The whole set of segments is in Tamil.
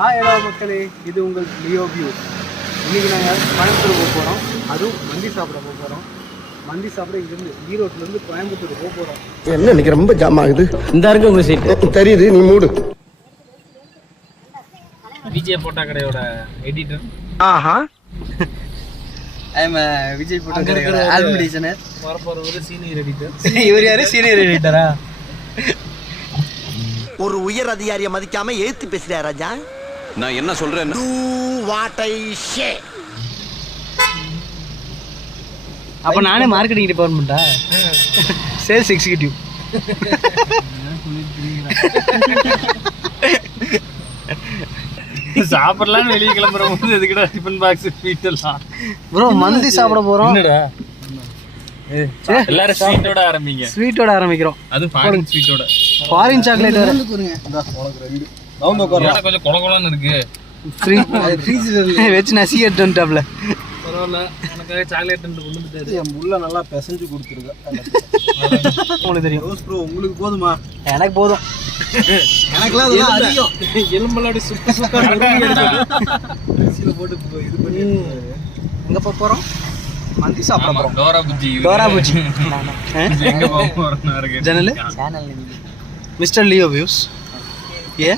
ஹாய் ஹலோ மக்களே, இது உங்கள் லியோ வியூ. இன்றைக்கி நாங்கள் கோயம்புத்தூர் போக போகிறோம். அதுவும் மந்தி சாப்பிட போக போகிறோம். மந்தி சாப்பிட இங்கேருந்து ஈரோட்டிலேருந்து கோயம்புத்தூர் போக போகிறோம். என்ன இன்னைக்கு ரொம்ப ஜாம் ஆகுது. இந்த இருக்கு உங்கள் சீட்டு தெரியுது, நீ மூடு. விஜய் போட்டா கடையோட எடிட்டர். ஆஹா, ஐம் விஜய் போட்டோ கடையோட ஆல்பம் டிசைனர். வரப்போற ஒரு சீனியர் எடிட்டர். இவர் யாரு? சீனியர் எடிட்டரா? ஒரு உயர் அதிகாரியை மதிக்காம எழுத்து பேசுறியா ராஜா? நான் என்ன சொல்றேன்? அப்போ நானே மார்க்கெட்டிங் டிபார்ட்மெண்ட்டா? Sales executive. சாப்பிடலான்னு வெளியே கிளம்புற போது எதுக்கிட்ட டிஃபன் பாக்ஸ் ஸ்வீட் எல்லாம்? ப்ரோ மந்தி சாப்பிட போகிறோம். என்னடா எல்லாரும் ஸ்வீட்டோட ஆரம்பிங்க. ஸ்வீட்டோட ஆரம்பிக்கிறோம். அது ஃபாரின் ஸ்வீட்டோட. ஃபாரின் சாக்லேட் வேற. கொஞ்சம் கொலகொலன்னு இருக்கு. வச்சு நசி எடுத்துட்டாப்ல. பரவாயில்ல, எனக்காக சாக்லேட் கொண்டு வந்துட்டாரு. என் முள்ள நல்லா பிசைஞ்சு கொடுத்துருக்கேன். உங்களுக்கு தெரியும். ரோஸ் ப்ரோ உங்களுக்கு போதுமா? எனக்கு போதும். எனக்குலாம் அதெல்லாம் அதிகம். எலும்பலாடி சுட்டு சுட்டா போட்டு இது பண்ணி எங்க போறோம்? மந்தி சாப்பிட போறோம். டோரா புஜ்ஜி. டோரா புஜ்ஜி. எங்க போறோம்னா இருக்கு. Channel Mister Leo views. ஏ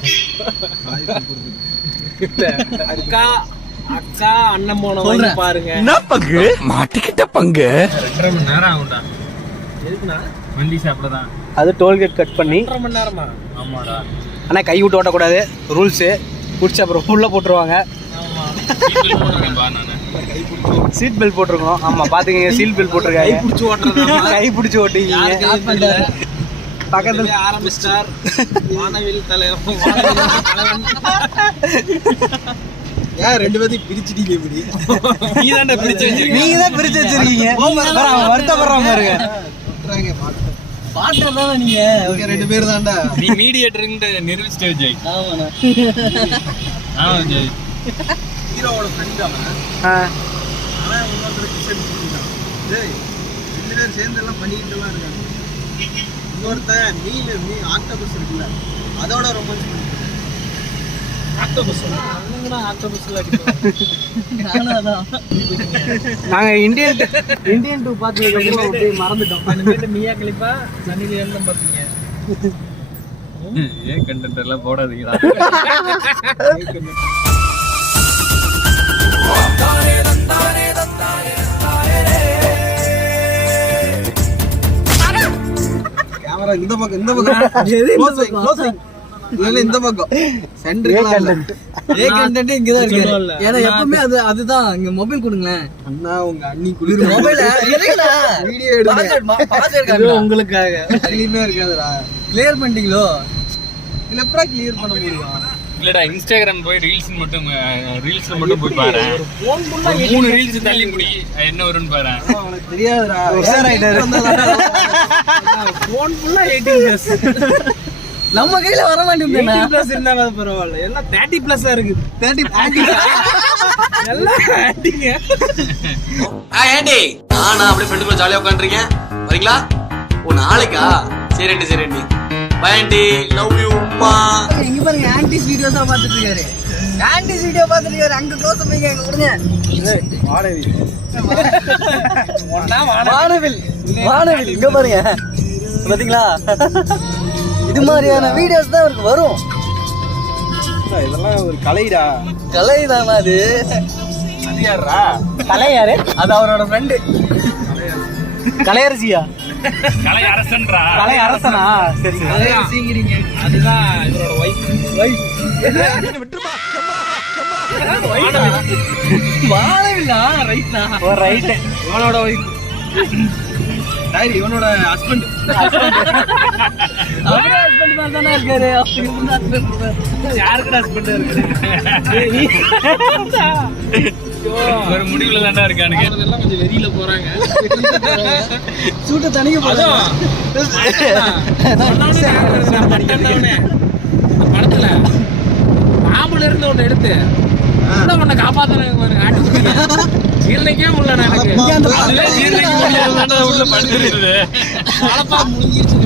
அக்கா அக்கா அண்ணன் போன வந்து பாருங்க. என்ன பங்கு மாட்டிக்கிட்ட பங்கு? 2.5 மணி நேரம் ஆகும்டா. எதுக்குண்ணா? மந்தி சாப்பிடதான். அது டோல்கேட் கட் பண்ணி 2.5 மணி நேரமா? ஆமாடா. ஆனால் கை விட்டு ஓட்டக்கூடாது, ரூல்ஸு. பிடிச்ச அப்புறம் உள்ளே போட்டுருவாங்க. ஆமா, சீட் பெல்ட் போட்டுருக்கேன்பா நானு. சீட் பெல்ட் போட்டிருக்கோம். ஆமாம் பார்த்துக்கங்க, சீட் பெல்ட் போட்டிருக்காங்க. கை பிடிச்சி ஓட்டுறதா? கை பிடிச்சி ஓட்டிங்க. பக்கத்தில் ஆரம்பிச்சிட்டார் வானவில் தலைவர். ஏன் 2 பேரையும் பிரிச்சுட்டீங்க இப்படி? நீ தான்டா பிரிச்சு வச்சிருக்க. நீங்க தான் பிரிச்சு வச்சிருக்கீங்க. வருத்தப்படுறாங்க பாருங்க. பாட்டர் தானே நீங்க? 2 பேர் தான்டா. நீ மீடியேட்டர்னு நிரூபிச்சிட்டே விஜய். ஆமாண்ணா. ஆமா விஜய். ஹீரோவோட ஃப்ரெண்ட் அவன். ஆனால் இன்னொருத்தர் கிஷன் டேய் 2 பேர் சேர்ந்து எல்லாம் பண்ணிக்கிட்டுலாம் இருக்காங்க. இன்னொருத்தன் மீன் ஆக்டோபஸ் இருக்குல்ல, அதோட ரொமான்ஸ் பண்ணிட்டு நாங்க இந்தியன் டூ பார்த்து மறந்துட்டோம். மியா கலிஃபா சன்னி லியோன் பாத்தீங்க. ஏன் கண்டென்ட் எல்லாம் போடாதீங்களா? கேமரா இந்த பக்கம் இந்த பக்கம் சென்டர் கண்டென்ட். ஏ கண்டென்ட் இங்க தான் இருக்கு. ஏன்னா எப்பவுமே அதுதான். இங்க மொபைல் கொடுங்களேன். அண்ணா உங்க அண்ணி குளிர் மொபைல் எதுக்குடா வீடியோ எடுங்க உங்களுக்காக. அதுலயுமே இருக்காதுடா. கிளியர் பண்ணிட்டீங்களோ? இல்ல எப்பறா கிளியர் பண்ண முடியும்? இல்லடா, இன்ஸ்டாகிராம் போய் ரீல்ஸ்ல மட்டும் போய் பாரு. ஃபோன் ஃபுல்லா 3 ரீல்ஸ் தள்ளி முடி என்ன வரும்னு பாரு. உங்களுக்கு தெரியாதுடா. ஃபோன் ஃபுல்லா 18+. நம்ம கையில வர மாட்டேங்குது. 18+ இருந்தா பரவாயில்ல. எல்லாம் 30+ இருக்கு. 30 எல்லாம் ஆட்டிங்க. ஏண்டி நானா அப்படியே ஃப்ரெண்டுக்குள்ள ஜாலியா உட்காந்துருக்கேன். வரீங்களா? ஓ நாளைக்கா? சரி பாயண்டி, லவ் யூ மா. இங்க பாருங்க, ஆன்டிஸ் வீடியோஸா பார்த்துட்டு இருக்காரு. ஆன்டிஸ் வீடியோ பார்த்துட்டு இருக்காரு. அங்க க்ளோஸ் பண்ணி எங்க கொடுங்க. வானவில் இங்க பாருங்க. பாத்தீங்களா? இது மாதிரியான வீடியோஸ் தான் அவருக்கு வரும். இதெல்லாம் ஒரு கலைடா. கலைதானா அது? அது யாரா? கலை யாரு? அது அவரோட ஃப்ரெண்டு. கலையரசியா? கலை அரசன்றா. கலை அரசனா? சரி கலையரசிங்கிறீங்க. அதுதான் இவரோட வைஃப். வானவில்லா? ரைட்னா? ஓ ரைட். இவனோட வைஃப். டைரி இவனோட ஹஸ்பண்ட். அவரே ஹஸ்பண்ட் மாதிரி தானே இருக்காரு. யாருக்கு ஹஸ்பண்டா இருக்கு? ஒரு முடிவுல தாண்டா இருக்கானுங்க. எல்லாம் கொஞ்சம் வெறியில போறாங்க. சூட்ட தனிக்க போறோம். படத்துல பாம்புல இருந்து ஒண்ணு எடுத்து உன்னை காப்பாத்துறாங்க. ஜீரணிக்கவே முடியல. எனக்கு ஜீரணிக்க முடியாது. உள்ள படுத்துருக்குது. முழுங்கிருச்சு.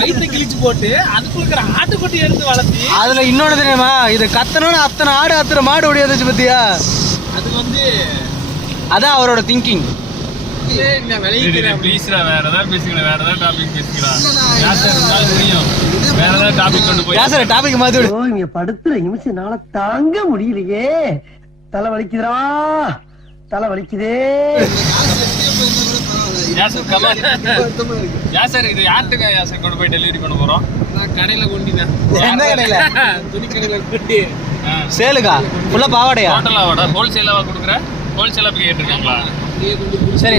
வயிற்று கிழிச்சு போட்டு அதுக்குள்ள ஆட்டுக்குட்டி எடுத்து வளர்த்தி அதுல இன்னொன்னு தெரியுமா, இது கத்தணும்னு அத்தனை ஆடு அத்தனை மாடு ஓடியாச்சு பத்தியா. அது வந்து அதான் அவரோட திங்கிங். ப்ளீஸ்ரா வேற ஏதாவது பேசிக்கிறேன், வேற ஏதாவது டாபிக் பேசிக்கிறேன். முடியும் வேற ஏதாவது டாபிக் கொண்டு போய் சார் டாபிக் மாத்தி விடு. இங்க படுத்துற நிமிஷம்னால தாங்க முடியலையே. தலை வலிக்குதுடா, தலை வலிக்குதே. யாசர் இது யார்ட்டுக்கு யாசர் கொண்டு போய் டெலிவரி பண்ண போறோம்? நான் கடையில கொண்டினேன். எந்த கடையில? துணி கடையில கொண்டு. சேலுக்கா ஃபுல்லா பாவாடையா? டோட்டலாவோட ஹோல்சேலாவா கொடுக்குற? ஹோல்சேலா போய் கேட்டிருக்காங்களா? சரி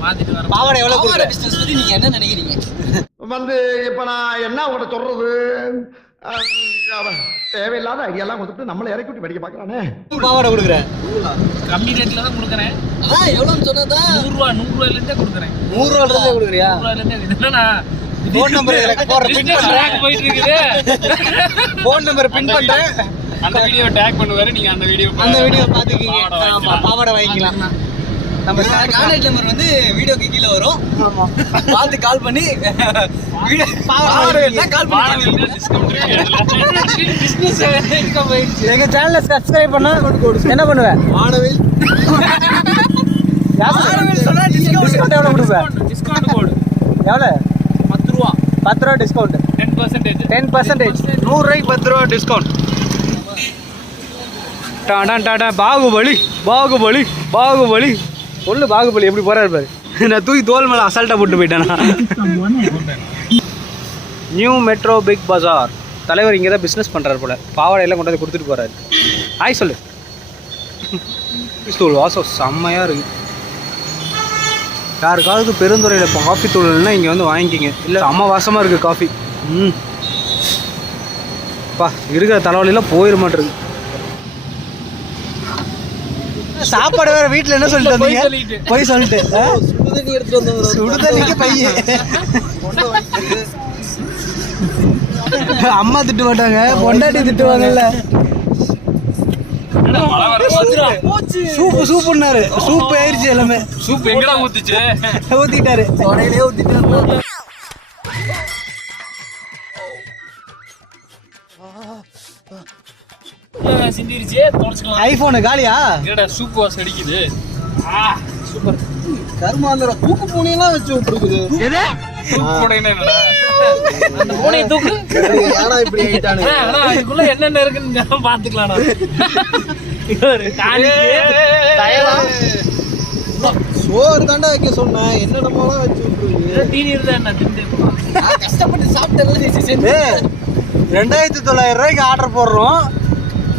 மாத்திட்டு வர பாவாடை எவ்வளவு கொடுக்குற? பிசினஸ் பத்தி நீங்க என்ன நினைக்கிறீங்க? வந்து இப்ப நான் என்ன உங்கள்கிட்ட சொல்றது, தேவையில்லாத ஐடியாலாம் கொடுத்துட்டு நம்மளை இறக்கி விட்டு படிக்க பாக்குறானே. பாவாடை கொடுக்குற? கம்மி ரேட்ல தான் கொடுக்குறேன். எவ்வளவுன்னு சொன்னதா? 100 ரூபாயில இருந்தே கொடுக்குறேன். 100 ரூபாயில இருந்தே கொடுக்குறியா? 100 ரூபாயில இருந்தே. என்னன்னா போன் நம்பர் போயிட்டு இருக்குது. போன் நம்பர் பின் பண்றேன். அந்த வீடியோ டேக் பண்ணுவாரு, நீங்க அந்த வீடியோ பாத்துக்கீங்க. ஆமா பாவாடை வாங்கிக்கலாம். நம்ம கான்டாக்ட் நம்பர் வந்து வீடியோக்கு கீழ வரும். ஆமா பார்த்து கால் பண்ணி பாவாடை கால் பண்ணி டிஸ்கவுண்ட் இருக்கு. பிசினஸ் எங்க போயிடுச்சு. எங்க சேனலை சப்ஸ்கிரைப் பண்ணா என்ன பண்ணுவேன்? வானவில் சொன்னா டிஸ்கவுண்ட் எவ்வளவு கொடுப்பேன்? டிஸ்கவுண்ட் கோட் எவ்வளவு? 10 ரூபா. 10 ரூபா டிஸ்கவுண்ட். 10%. 10%. 100 ரூபாய்க்கு 10 ரூபா டிஸ்கவுண்ட். டாடான் டாடா பாகுபலி பாகுபலி பாகுபலி. சொல்லு பாகுபலி எப்படி போறாரு பாரு. நான் தூக்கி தோல் மேல அசால்ட்டா போட்டு போயிட்டேனா. நியூ மெட்ரோ பிக் பஜார் தலைவர் இங்கே தான் பிஸ்னஸ் பண்ணுறாரு போல. பாவாடையெல்லாம் கொண்டு வந்து கொடுத்துட்டு போகிறாரு. ஆய் சொல்லு. தூள் வாசம் செம்மையாக இருக்குது. யாருக்காவது பெருந்துறையில் இப்போ காஃபி தூள்னா இங்கே வந்து வாங்கிக்கிங்க. இல்லை அம்மா வாசமாக இருக்குது காஃபி. பா இருக்கிற தலைவலியெல்லாம் போயிட மாட்டேருக்கு. சாப்பாடு வேற வீட்டில் என்ன சொல்லிட்டு வந்தீங்க? போய் சொல்லிட்டு சுடுதண்ணி எடுத்துட்டு வந்தோம். சுடுதண்ணிக்கு பையன் அம்மா திட்டு மாட்டாங்க, பொண்டாட்டி திட்டுவாங்கல்ல. சூப்பு சூப்புன்னாரு. சூப்பு ஆயிடுச்சு எல்லாமே. சூப் எங்கடா ஊத்துச்சு? ஊத்திட்டாரு. தொடையிலே ஊத்திட்டாரு. சிந்திருச்சு. தொடச்சுக்கலாம். ஐபோனு காலியா? என்னடா சூப் வாசம் அடிக்குது. சூப்பர். கருமாந்திர தூக்கு பூனையெல்லாம் வச்சு விட்டுருக்குது. எது சூப் பூனைன்னா என்னடா? அந்த பூனையை தூக்கு. ஏன்னா இப்படி ஆயிட்டானு. ஆனா இதுக்குள்ள என்னென்ன இருக்குன்னு பாத்துக்கலாம்டா. சோறு தாண்டா வைக்க சொன்னேன். என்னென்னமோலாம் வச்சு விட்டுருக்கு. தீனி இருந்தா என்ன திண்டு கஷ்டப்பட்டு சாப்பிட்டு 2900 ரூபாய்க்கு ஆர்டர் போடுறோம்.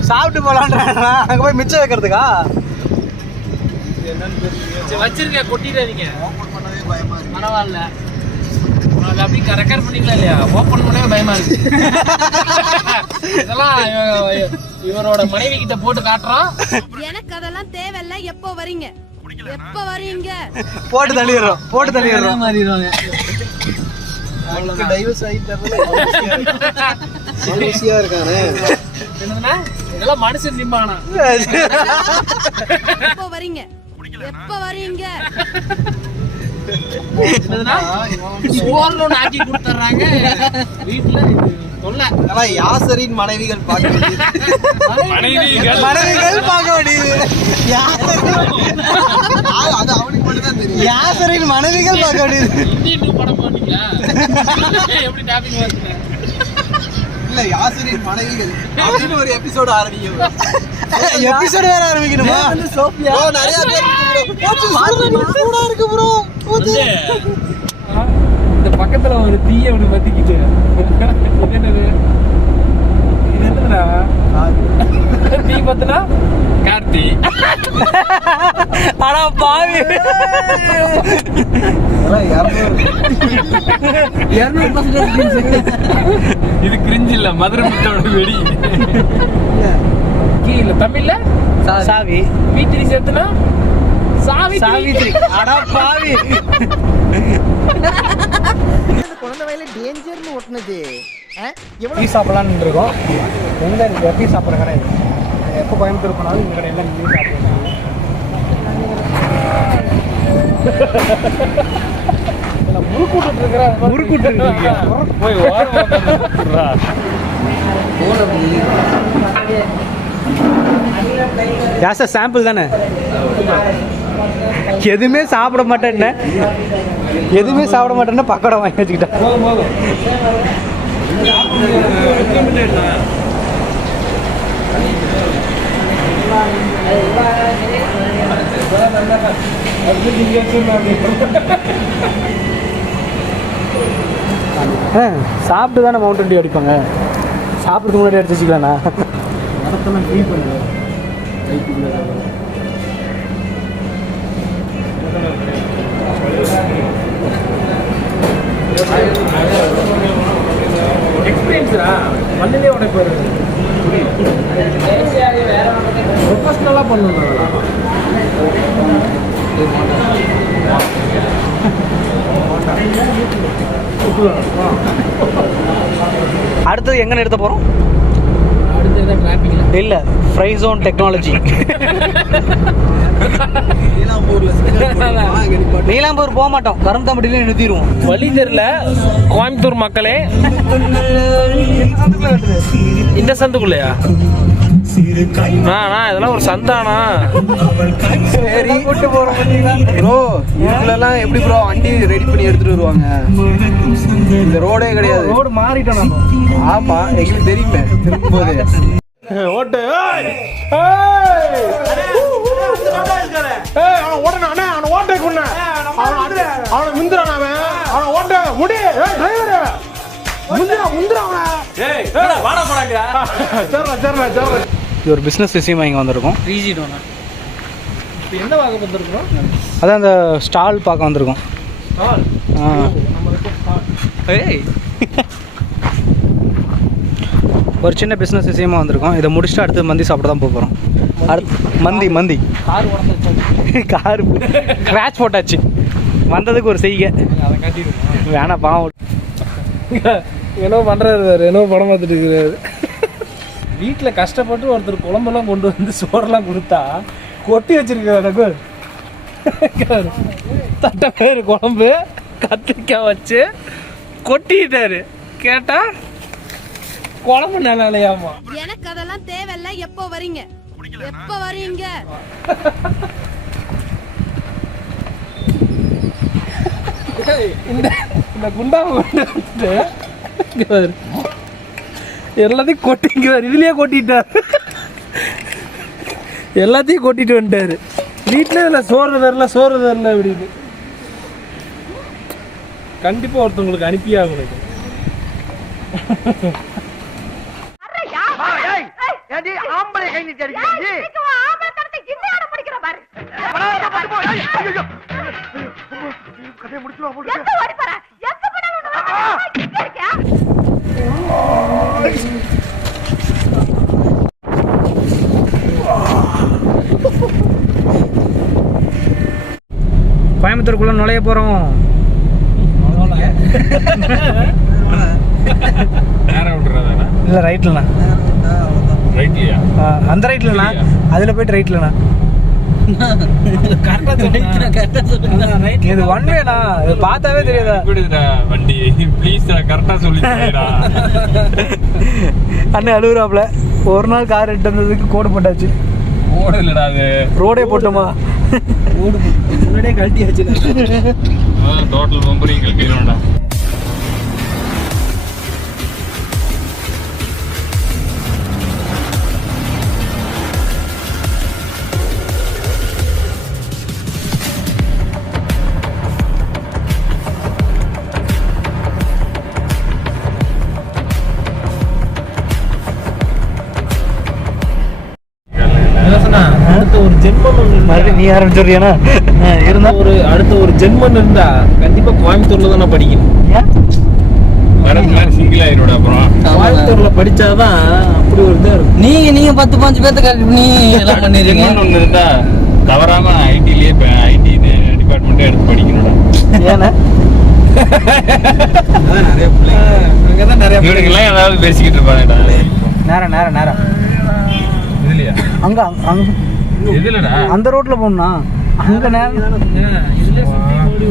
சாப்பிட்டு போலான்றாங்க. அங்கே போய் மிச்சம் வைக்கிறதுக்கா? வச்சிருக்கேன், கொட்டிடாதீங்க. பரவாயில்ல, அது அப்படி ரெக்கார்ட் பண்ணிக்கலாம் இல்லையா? ஓப்பன் பண்ணவே பயமா இருக்கு. இதெல்லாம் இவரோட மனைவி கிட்ட போட்டு காட்டுறான். எனக்கு அதெல்லாம் தேவையில்ல. எப்போ வரீங்க? எப்ப வரீங்க? போட்டு தள்ளிடுறோம். போட்டு தள்ளிடுறோம். மாறிடுவாங்க. டைவர்ஸ் ஆயிட்டாருல. ஈஸியா இருக்கானே. என்னன்னா இதெல்லாம் மனுஷன் நிம்மானா. எப்போ வரீங்க? எப்ப வரீங்க? என்னதுன்னா சோர்லோன் ஆக்கி கொடுத்துறாங்க வீட்டுல. சொல்ல அதான் யாசரின் மனைவிகள் பார்க்க வேண்டியது. மனைவிகள் பார்க்க வேண்டியது. அது அவனுக்கு மட்டும் தான் தெரியும். யாசரின் மனைவிகள் பார்க்க வேண்டியது. இன்னும் படம் போட்டீங்களா? எப்படி டாபிக் வருது? இல்ல யாசரின் மனைவிகள் அப்படின்னு ஒரு எபிசோட் ஆரம்பிக்கும். எபிசோட் வேற ஆரம்பிக்கணுமா? சோஃபியா நிறைய பேர் சூடா இருக்கு ப்ரோ. இந்த பக்கத்துல ஒரு தீய அப்படி பத்திக்கிட்டு இது என்னது? இது என்னதுடா? தீ பத்தினா கார்த்தி. அடா பாவி. 200% இது கிரிஞ்ச் இல்ல, மதுரை முட்டோட வெடி. கீழ தமிழ்ல சாவி. வீட்டில் சேர்த்துனா சாவித்ரி. அடா பாவி. குழந்தை வயல டேஞ்சர்னு ஒட்டுனது. டீ சாப்பிடலான்னு இருக்கோம். எங்க இருக்கு டீ சாப்பிட்ற கடை? எப்போ கோயம்புத்தூர் போனாலும் இந்த கடையெல்லாம் நீங்கள் சாப்பிடுவோம். போய் யாசா சாம்பிள் தானே. எதுவுமே சாப்பிட மாட்டேன்னு பக்கோடா வாங்கி வச்சுக்கிட்டேன். சாப்பிட்டு தானே மவுண்டன் டியூ அடிப்பாங்க. சாப்பிட்றதுக்கு முன்னாடி அடிச்சு வச்சுக்கலாண்ணா. இடத்தெல்லாம் க்ளீன் பண்ணுங்க. எக்ஸ்பீரியன்ஸா மண்ணிலே உடைப்பாரு. ப்ரொஃபஷ்னலாக பண்ணுறா. அடுத்தது எங்கே நிறுத்த போகிறோம்? இல்லை, ஃப்ரை ஜோன் டெக்னாலஜி. நீலாம்பூர் போக மாட்டோம், கரும்புத்தம்பட்டியில நிறுத்திடுவோம். வழி தெரியல கோயம்புத்தூர் மக்களே. இந்த சந்துக்குள்ளையா? இதெல்லாம் ஒரு சந்தானா? சரி கூட்டு போறோம் ப்ரோ. இதுலலாம் எப்படி ப்ரோ வண்டி ரெடி பண்ணி எடுத்துட்டு வருவாங்க? இந்த ரோடே கிடையாது. ரோடு மாறிட்டோம். ஆமா, எங்களுக்கு தெரியுமே. திரும்பும்போது ஓட்டு இது ஒரு பிஸ்னஸ் விஷயமா இங்கே வந்திருக்கோம். என்ன பார்க்க வந்திருக்கிறோம்? அதான் அந்த ஸ்டால் பார்க்க வந்திருக்கோம். ஒரு சின்ன பிஸ்னஸ் விஷயமா வந்திருக்கோம். இதை முடிச்சுட்டு அடுத்து மந்தி சாப்பிட தான் போக போகிறோம். மந்தி கார் கிராச் போட்டாச்சு. வந்ததுக்கு ஒரு செய்க வேணாம் பாவம். என்ன பண்ணுறாரு? என்ன படம் பார்த்துட்டு இருக்கிறாரு. வீட்டில் கஷ்டப்பட்டு ஒருத்தர் குழம்பெல்லாம் கொண்டு வந்து சோறெல்லாம் கொடுத்தா கொட்டி வச்சிருக்காரு. தட்டை பேர் குழம்பு கத்திரிக்காய் வச்சு கொட்டிட்டாரு. கேட்டா குழம்பு நல்லாலையாமா. எனக்கு அதெல்லாம் தேவையில்ல. எப்போ வரீங்க? எப்போ வரீங்க? இந்த குண்டாவை கொண்டு வந்துட்டு எல்லாத்தையும் கொட்டிக்குவார். இதுலயே கொட்டிட்டார். எல்லாத்தையும் கொட்டிட்டு வந்துட்டாரு. வீட்டில் இதில் சோறு தரல அப்படின்னு கண்டிப்பாக ஒருத்தவங்களுக்கு அனுப்பியாகும். ஆம்பளை கை நீட்டி அடிக்கிறது. கோயம்புத்தூருக்குள்ள நுழைய போறோம். இல்ல ரைட்லண்ணா. அந்த ரைட்லண்ணா, அதுல போயிட்டு ரைட்லண்ணா. இது ஒன் வேடா, இது பார்த்தாவே தெரியாதா வண்டி? ப்ளீஸ் கரெக்டா சொல்லிடுறா. அண்ணன் அழுகுறாப்ல. ஒரு நாள் கார் எடுத்து வந்ததுக்கு கோடு போட்டாச்சு. கோடு இல்லடா, அது ரோடே போட்டோமா? ரோடு முன்னாடியே கழட்டியாச்சு. டோட்டல் பம்பரையும் கழட்டிடுவோம்டா. அடுத்த ஒரு ஜென்மம் மறுபடியும் நீ ஆரம்பிச்சிடுறியானா? இருந்தா அடுத்த ஒரு ஜென்மம் இருந்தா கண்டிப்பா கோயம்புத்தூர்ல தான் படிக்கணும். சிங்கிள் ஆயிரோட அப்புறம் கோயம்புத்தூர்ல படிச்சாதான் அப்படி ஒரு இதா இருக்கும். நீங்க 10-5 பேர்த்த கரெக்ட் நீ எல்லாம் பண்ணிருக்கீங்க. ஒண்ணு இருந்தா தவறாம ஐடிலயே ஐடி டிபார்ட்மெண்ட்டே எடுத்து படிக்கணும்டா. ஏன்னா நிறைய பிள்ளைங்க அங்கதான் நிறைய இவனுக்கெல்லாம் ஏதாவது பேசிக்கிட்டு இருப்பாங்கடா. நேரம் இதுலயா? அங்க இதுலடா அந்த ரோட்ல போனா அங்க நேரம். இதுல சுத்தி ஓடி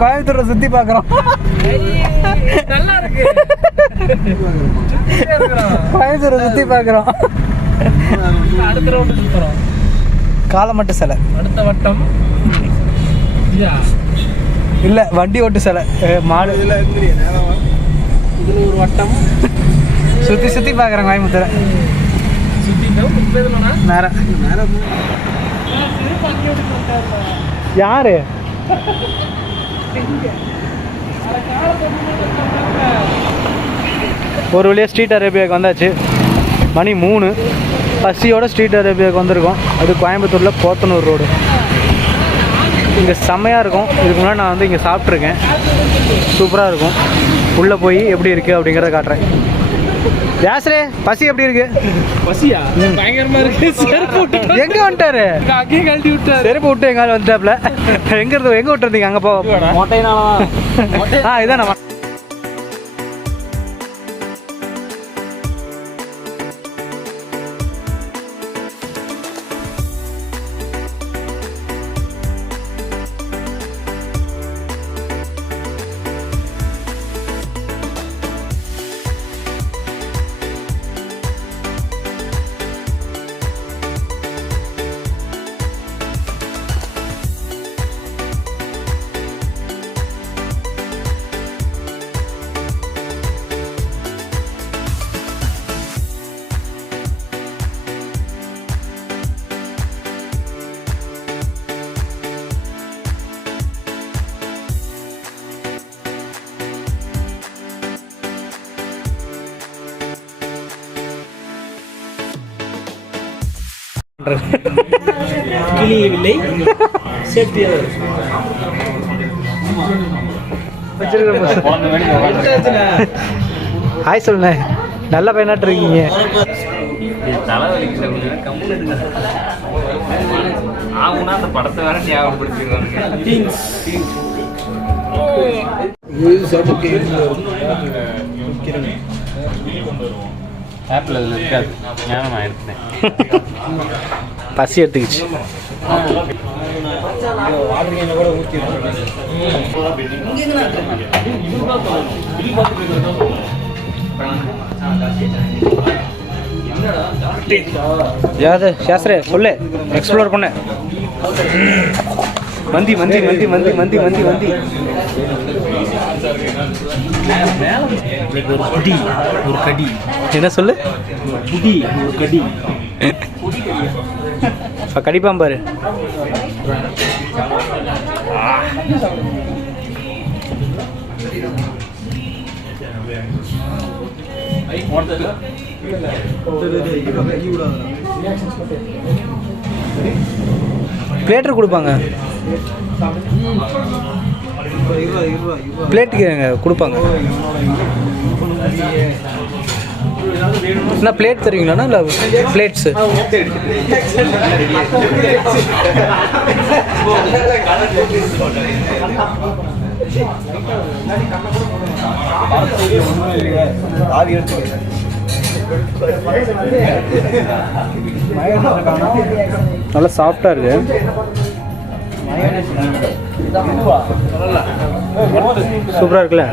கோயம்புத்தூரை சுற்றி பார்க்குறோம். நல்லா இருக்கு. கோயம்புத்தூரை சுற்றி பார்க்குறோம். அடுத்த ரவுண்டு சுற்றுறோம். காலமட்ட சிலை. அடுத்த வட்டம் இல்லை, வண்டி ஓட்டு சிலை. மாடு. இதில் ஒரு வட்டம் சுற்றி சுற்றி பார்க்குறேன் கோயம்புத்தூரை. நேரம் யாரு? ஒரு வழியாக ஸ்ட்ரீட் அரேபியாவுக்கு வந்தாச்சு. மணி 3. பசியோட ஸ்ட்ரீட் அரேபியாவுக்கு வந்திருக்கோம். அது கோயம்புத்தூரில் போத்தனூர் ரோடு. இங்கே செம்மையாக இருக்கும். இதுக்கு முன்னாடி நான் வந்து இங்கே சாப்பிட்ருக்கேன். சூப்பராக இருக்கும். உள்ளே போய் எப்படி இருக்குது அப்படிங்கிறத காட்டுறேன். யாசரே, பசி எப்படி இருக்கு? பசியா? பயங்கரமா இருக்கு. செருப்பு விட்டு எங்க வந்துட்டாரு? அங்கேயே கழட்டி விட்டாரு. செருப்பு விட்டு எங்கால வந்துட்டாப்ல. எங்க விட்டுருந்தீங்க? அங்கே போ. இதான் நம்ம கிளியவில்லை. சேஃப்டியாக ஹாய் சொல்லுண்ணே. நல்ல பையனாட்டு இருக்கீங்க. அந்த படத்தை வேற ஞாபகப்படுத்திடுறாங்க. ஆப்பிள் அதில் இருக்காது. ஞானம் ஆயிடுச்சு. பசி எடுத்துக்கிச்சு. சாஸ்திரே சொல்லு, எக்ஸ்ப்ளோர் பண்ண. மந்தி மந்தி மந்தி மந்தி மந்தி மந்தி மந்தி. ஒரு கடி. என்ன சொல்லு? புடி ஒரு கடி. கடிப்பான் பாரு. பிளேட்டர் கொடுப்பாங்க. பிளேட்டுக்கு கொடுப்பாங்க. என்ன பிளேட் தருவீங்களாண்ணா? இல்லை பிளேட்ஸு நல்லா சாஃப்டா இருக்கு. சூப்பரா இருக்குல்ல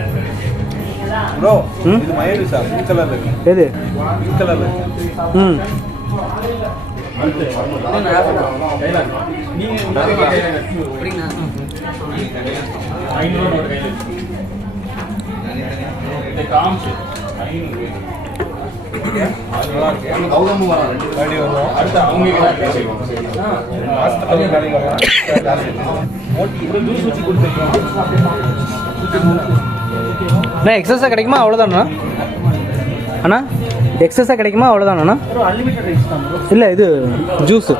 ப்ரோ? இது மயோனைஸ் பிங்க் கலர்ல இருக்கு. எது பிங்க் கலர்ல இருக்கு? அண்ணா எக்ஸஸாக கிடைக்குமா? அவ்வளோதாண்ணா அண்ணா, எக்ஸஸாக கிடைக்குமா? அவ்வளோதாண்ணா. இல்லை இது ஜூஸு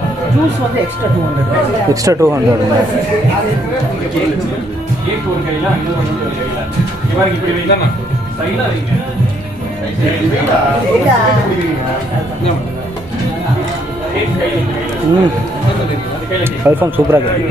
எக்ஸ்ட்ரா 200. கன்ஃபார்ம் சூப்பராக இருக்கு.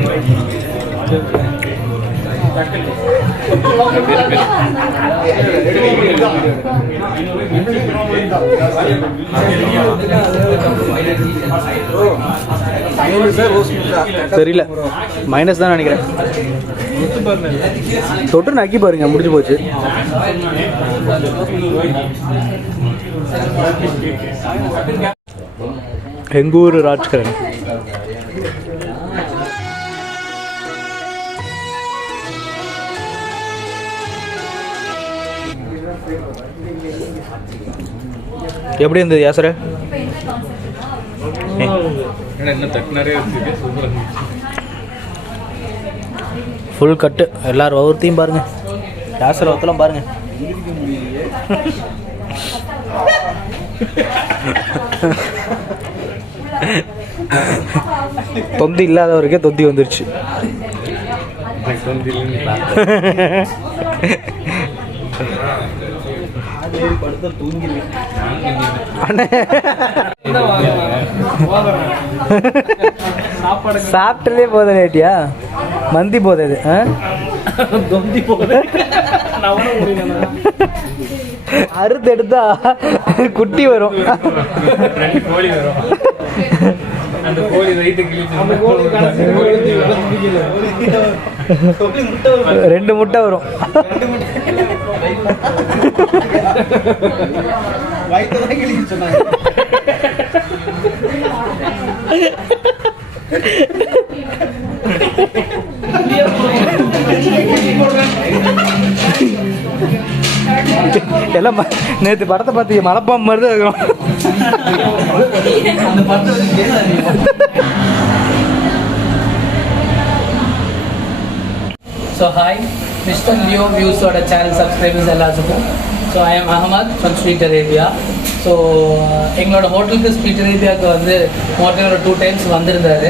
தெரியல, மைனஸ் தான் நினைக்கிறேன். தொட்டு நக்கி பாருங்க, முடிஞ்சு போச்சு. எங்க ஊர் ராஜ்கரன். எப்படி இருந்தது யாசர? ஃபுல் கட்டு எல்லாரும் ஒவ்வொருத்தையும் பாருங்க. யாசர ஒருத்தலாம் பாருங்க. தொந்தி இல்லாதவருக்கே தொந்தி வந்துருச்சு. சாப்பிட்டதே போதேட்டியா? மந்தி போதது, தொந்தி போத. அறுத்து எடுத்தா குட்டி வரும். கோழி வரும். அந்த கோழி ரைட்டு ரெண்டு முட்டை வரும். எல்லாம் நேற்று படத்தை பார்த்து மலைப்பாம்பு மாதிரி தான் இருக்கும். So hi, Mr. Leo Views oda channel subscribers எல்லாத்துக்கும். So I am Ahmad from Street Arabia. So எங்களோட ஹோட்டலுக்கு ஸ்ட்ரீட் அரேபியாவுக்கு வந்து மோட்டர் ஒரு 2 times வந்திருந்தாரு.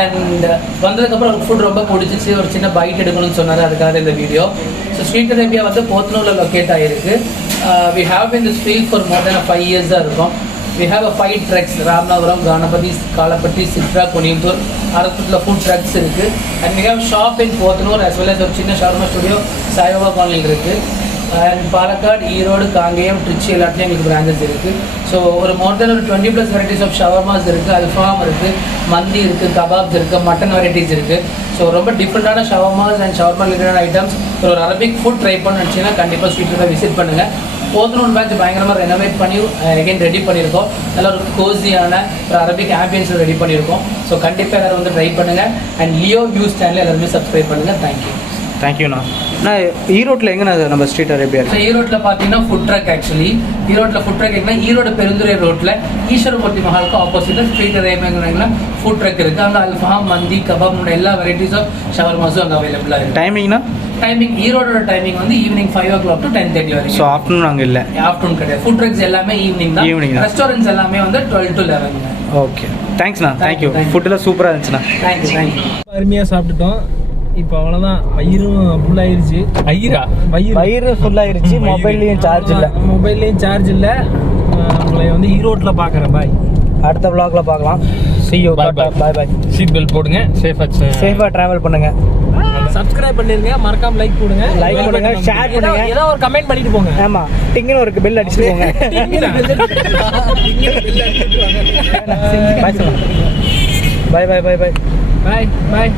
அண்ட் வந்ததுக்கப்புறம் அவருக்கு ஃபுட் ரொம்ப பிடிச்சிச்சு. ஒரு சின்ன பைட் எடுக்கணும்னு சொன்னார், அதுக்காக இந்த வீடியோ. ஸோ ஸ்ட்ரீட் அரேபியா வந்து போத்தனூரில் லொக்கேட் ஆகிருக்கு. We have in this field for more than 5 years இருக்கும். We have a 5 trucks, Ramanathapuram, Ganapathy, Kalapatti, Chitra, கொனியம்பூர், அரத்தூரில் ஃபுட் ட்ரக்ஸ் இருக்குது. And we have shop in Podanur as well as ஒரு சின்ன ஷவர்மா ஸ்டுடியோ சாயோபா காலனியில் இருக்குது. அண்ட் பாலக்காடு, ஈரோடு, காங்கேயம், திருச்சி எல்லாத்துலேயும் எங்களுக்கு பிரான்ச்சஸ் இருக்குது. ஸோ ஒரு மோர் தென் ஒரு 20+ வெரைட்டிஸ் ஆஃப் ஷவர்மாஸ் இருக்குது, அல்ஃபாம் இருக்குது, மந்தி இருக்குது, கபாப்ஸ் இருக்குது, மட்டன் வெரைட்டிஸ் இருக்குது. ஸோ ரொம்ப டிஃப்ரெண்ட்டான shawarmas and shawarma related items. ஒரு அரபிக் ஃபுட் ட்ரை பண்ண நினச்சிங்கன்னா கண்டிப்பாக ஸ்ட்ரீட்டில் விசிட் பண்ணுங்கள். போத்தனூர் பேட்ச் பயங்கரமாக ரெனோவேட் பண்ணி அகைன் ரெடி பண்ணியிருக்கோம். நல்ல ஒரு கோஸியான ஒரு அரபிக் ஆம்பியன்ஸில் ரெடி பண்ணியிருக்கோம். ஸோ கண்டிப்பாக எல்லாரும் வந்து ட்ரை பண்ணுங்கள். அண்ட் லியோ வியூஸ் சேனல் எல்லாருமே சப்ஸ்கிரைப் பண்ணுங்கள். தேங்க்யூ. தேங்க்யூண்ணா. நான் ஈரோட்டில் எங்கண்ணா நம்ம ஸ்ட்ரீட் அரேபியா? ஸோ ஈரோட்டில் பார்த்தீங்கன்னா ஃபுட் ட்ரக் ஆக்சுவலி ஈரோட்டில் ஃபுட் ட்ரக் இருக்குன்னா ஈரோடு பெருந்துறை ரோட்டில் ஈஸ்வரமூர்த்தி மஹாலுக்கு ஆப்போசிட்டில் ஸ்ட்ரீட் அரேபியாங்கன்னா ஃபுட் ட்ரக் இருக்குது. அங்கே அல்ஃபாம், மந்தி, கபாப் எல்லா வெரைட்டிஸ் ஆஃப் ஷவர்மாஸும் அங்கே அவைலபிளாக இருக்குது. டைமிங்னா? டைமிங் ஈரோடோட டைமிங் வந்து ஈவினிங் 5 o'clock to 10:30 வரைக்கும். ஸோ ஆஃப்டர்நூன் அங்கே இல்லை? ஆஃப்டர்நூன் கிடையாது. ஃபுட் ட்ரக்ஸ் எல்லாமே ஈவினிங் தான். ரெஸ்டாரண்ட்ஸ் எல்லாமே வந்து 12 to 11. ஓகே, தேங்க்ஸ்ண்ணா. தேங்க்யூ. ஃபுட்டெல்லாம் சூப்பராக இருந்துச்சுண்ணா. தேங்க்யூ. அருமையாக சாப்பிட்டுட்டோம். இப்போ அவ்வளோதான், வயிறும் ஃபுல்லாகிருச்சு. வயிறு ஃபுல்லாகிருச்சு. மொபைல்லையும் சார்ஜ் இல்லை. உங்களை வந்து ஈரோட்டில் பார்க்குறேன். பாய். அடுத்த vlogல பார்க்கலாம். See you. Bye. Seat belt போடுங்க. சேஃபாக ட்ராவல் பண்ணுங்க. சப்ஸ்கிரைப் பண்ணிருங்க, மறக்காம லைக் பண்ணுங்க, ஷேர் பண்ணுங்க, ஏதோ ஒரு கமெண்ட் பண்ணிட்டு போங்க. ஆமா, டிங்குன்னு ஒரு பெல் அடிச்சுட்டு போங்க. பாய்.